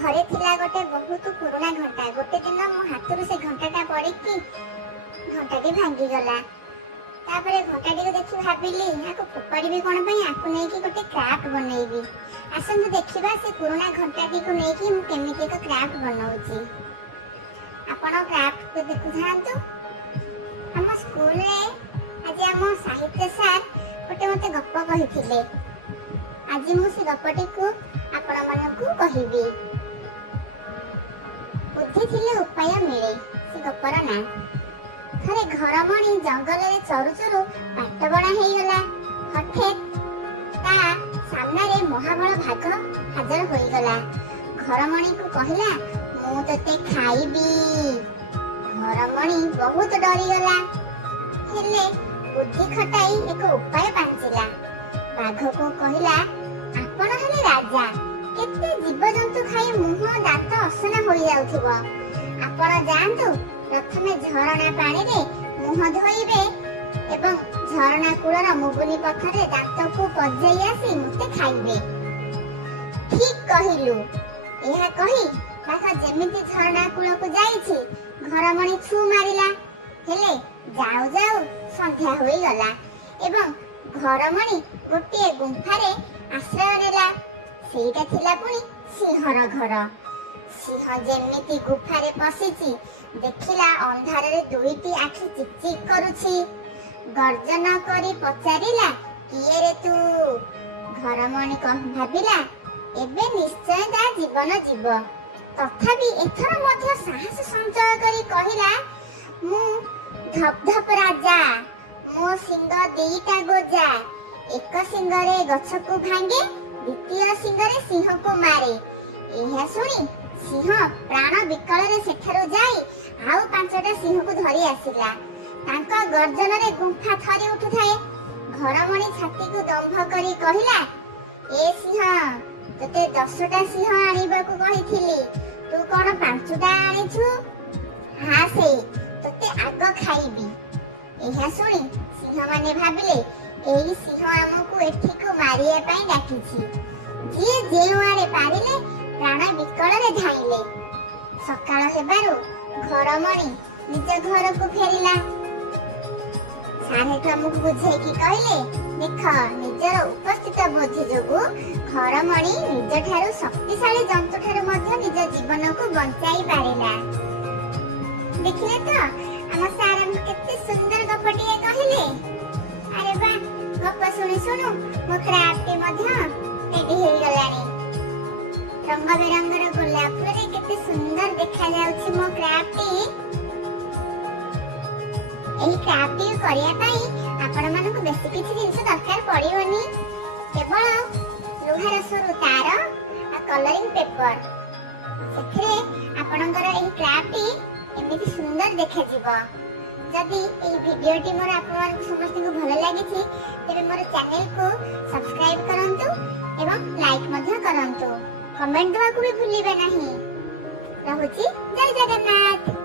घरे थिला गोटे बहुत पुराना घंटा। गोटे दिन मो हाथरू से घंटाटा पड़िकी घंटाटी भांगी गला। तापरे घंटाटी को देखि भाबिली याको फोपाड़ी कोन पई आकु नै कि गोटे क्राफ्ट बनैबी। आसंतु देखिबा से पुराना घंटाटी को नै कि मु केमिति एक क्राफ्ट बनाउची। आपण क्राफ्ट को देखु थांतु। हम स्कूल रे आज हम साहित्य सर गोटे मते गप्प कहिथिले। आज मु से गप्पटी को आपण मानकु कहिबी। बुद्धि थिले उपाय मिले से गप्पर ना। थरे घरमणी जंगल रे चरु चरु पाट बणा हेई गला। हठेत ता सामने रे महाबल भाग हाजर होई गला। घरमणी को कहला मु तते खाइबी। घरमणी बहुत डरी गला। हेले बुद्धि खटाई एक उपाय पांचिला। बाघ को कहला आपण हेले राजा केते जीवजंतु खाई मुह दांत असना होई जाउथिबो। आपण जानतु प्रथमे झरणा पानी रे मुह धोइबे एवं झरणा कूलर मुगुनी पथरे दांत को पजई आसी मुते खाइबे। ठीक कहिलु। एहा कहि बाघ जेमिति झरणा कूल को जाईछि घरमणी छु मारिला। हेले जाऊ जाऊ संध्या होई गला एवं घरमणी गोटे गुंफारे आश्रय नेला। सेटा थिला पुनी सिंहर घर। सिंह जेमिति गुफारे पसिछि देखिला अंधार रे दुईटी आखि चिकचिक करूछि। गर्जन करी पचारिला किए रे तू। घरमणी भाबिला एबे निश्चय ता जीवन जीव। तथापि एथर मध्य साहस संचय करी कहिला मु धपधप राजा। मो सिंग दीटा गोजा। एक सिंगरे गछ को भांगे द्वितीय सिंगरे सिंह को मारे। एहा सुनी सिंह प्राण विकल रे सेठारु जाई आउ पांचटा सिंह को धरी आसिला। तांका गर्जन रे गुंफा थरी उठुथाए। घरमणी छाती को दंभ करी कहिला ए सिंह तते 10टा सिंह आनिबा को कहिथिली तू कोन 5टा आनिछु। हा से तते आग खाइबी। एहा सुनी सिंह माने भाबिले एई सिंह हमकु एठी को मारिया पई डाकिछि। जे जेउ आड़े पारिले प्राण विकल रे धाइले। सकाळ हेबारु घरमणी निज घर को फेरिला। सारे हमकु बुझे कि कहले देख निजर उपस्थित बोझ जोगु घरमणी निज ठारू शक्तिशाली जंतु ठारू मध्य निज जीवन को बंचाई पारिला। देखिले तो हम सार केते सुंदर गपटिए कहले। अरे बा गप सुनी सुनु मो क्राफ्ट मध्य रेडी हो गलानी। रंग बेरंगर गोलाप फूल रे केते सुंदर देखा जाउछि मो क्राफ्ट। एही क्राफ्ट करिया पई आपण मानको बेसी किछि जिंस दरकार पड़ियोनी। केवल लोहार सरु तार आ कलरिंग पेपर सेथरे आपणकर एही क्राफ्ट एमिति सुंदर देखा जिवो। जदि एही वीडियोटी मोर आपन समस्त को भल लागिछि तेबे मोर चैनल को सब्सक्राइब करंतु एवं लाइक मध्य करंतु। कमेंट देवा को भी भूलिबे नहीं। रहुछि जय जगन्नाथ।